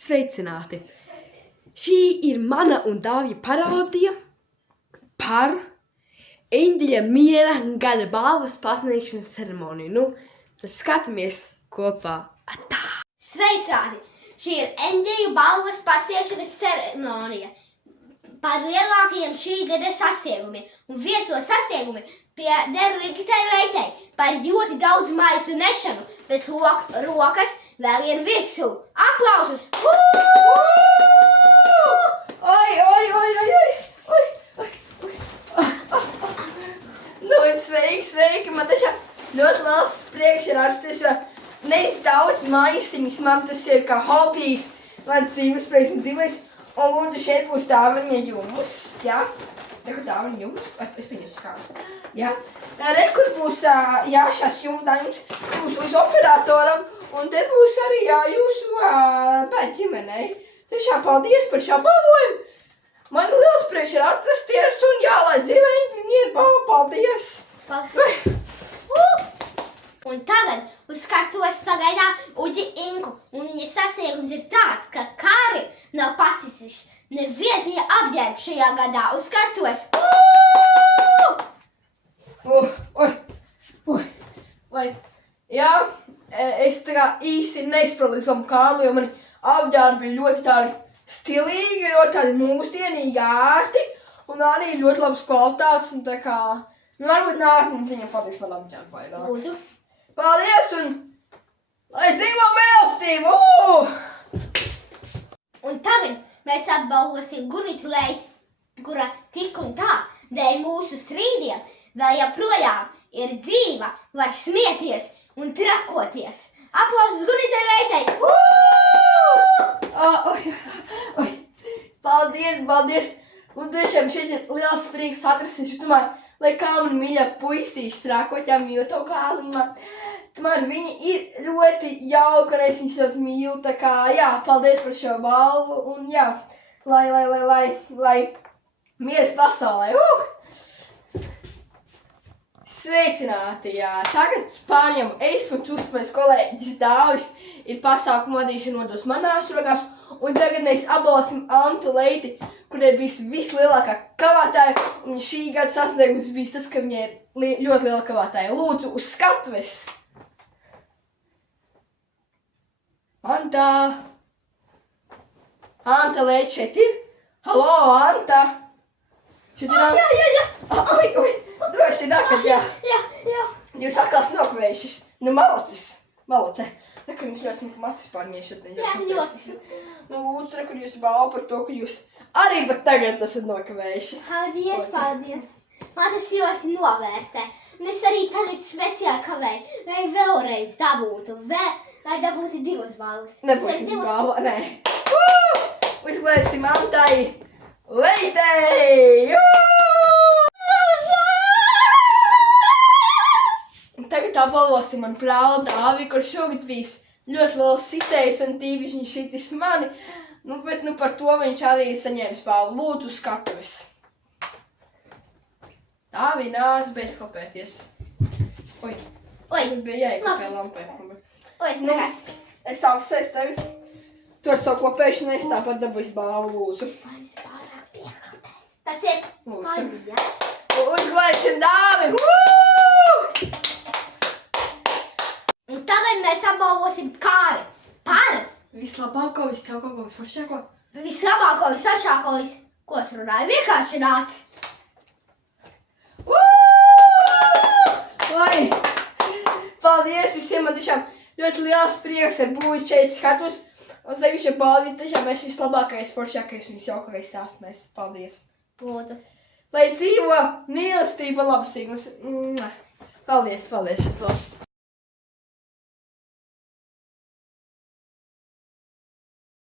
Sveicināti! Šī ir mana un Dāvija parodija par Eņģeļa miera gada balvas pasniegšanas ceremoniju. Nu, tad skatāmies kopā. Atā! Sveicināti! Šī ir Eņģeļu balvas pasniegšanas ceremonija par lielākajiem šī gada sasniegumiem. Un viens no sasniegumiem pieder Rigitai Leitei par ļoti daudz maisu nešanu, bet rokas vēl ir virsū. Aplausus! Nu, sveiki! Man tiešām ļoti liels prieks ir atsties, jo nevis daudz maisiņas, man tas ir kā hobijs, man dzīves prieks un dzīves. Un lūdzu, šeit būs dāvana jums, jā? Te, kur dāvana jums? Vai, es pieņemšu kādu. Jā? Re, kur būs, jā, šās jumdaņas, te būs līdz operatoram, un te būs arī, jā, jūsu bērnu ģimenei. Tiešām paldies par šo balvojumu. Man liels prieks ir atrasties, un jā, lai dzīvē ir paldies. Un tagad uz skatuves sagaidām Uģi Inku, un viņa sasniegums ir tāds, ka Kāri nav patisis neviens viņa apģērbu šajā gadā uz skatuves. Jā, es tā kā īsti nesaprotu līdz labu Kārli, jo mani apģērbi ir ļoti tādi stilīgi, ļoti tādi mūsdienīgi ērti, un arī ļoti labas kvalitātes, un tā kā, nu varbūt nākamā viņam patiks man apģērbu vairāk. Lūdzu. Paldies un lai dzīvo mīlestība! Un tagad mēs apbalvosim Gunitu Leiti, kura tik un tā dēļ mūsu strīdiem vēl joprojām ir dzīva, var smieties un trakoties. Aplausus Gunitai Leitai! Paldies! Un tiešām šeit ir liels prieks atrasties, jo tomēr, lai kā man mīļā puisīši trakot, jā, mīlu to kādu, tomēr viņi ir ļoti jauki, un es viņus ļoti mīlu, tā kā, jā, paldies par šo balvu, un jā, lai mieras pasaulē, Sveicināti, jā, tagad pārņemu es, man mans kolēģis Dāvis ir pasākumu vadīšana nodos manās rokās, un tagad mēs apbalvosim Antu Leiti, kurai bijis vislielākā kavātāja, un šī gada sasniegums bijis tas, ka viņai ir ļoti liela kavātāja. Lūdzu, uz skatuves! Anta! Anta Leiti šeit ir? Halo, Anta! Šeit ir Anta! Oi! Droši nākat, jā. Jā. Jūs atkal nokavējšas. Nu, malace. Rekur jums ļoti smaka matis pārņiešot. Jā, ļoti. Nu, lūdzu, rekur jūs balvu par to, ka jūs arī pat tagad esat nokavējuši. Paldies. Man tas ļoti novērtē. Un es arī tagad speciāli kavēju, lai vēlreiz dabūtu, lai dabūtu 2 balvas. Nebūsim balvu, nē. Uzklēsim Antai Leitei! Tagad apbalvosim man brāli Dāvi, kurš šogad bijis ļoti liels sitējs un tīviši viņš šitis mani. Nu, bet par to viņš arī ir saņēmis balvu. Lūdzu, skatuves. Dāvi nāc beidz klapēties. Oi. Bija jāiekopē lampai. Nekas. Es apsēs tevi. Tu ar savu klapēšanu es tāpat dabūs balvu, lūdzu. Man ir pārāk pienāpēc. Tas ir paldies. Uzklāsim Dāvi! Un tagad mēs apbalvosim Kāri par Vislabāko, visjaukāko, visforšāko. vislabāko, visforšāko, ko es runāju, vienkārši nāc. Paldies visiem, man tiešām ļoti liels prieks ar būt šeit skatus. Un sevišķi balvi, tiešām es vislabākais, foršākais un visjaukākais esmēs. Paldies. Lūdzu. Lai dzīvo mīlestība, labestīgums. Paldies.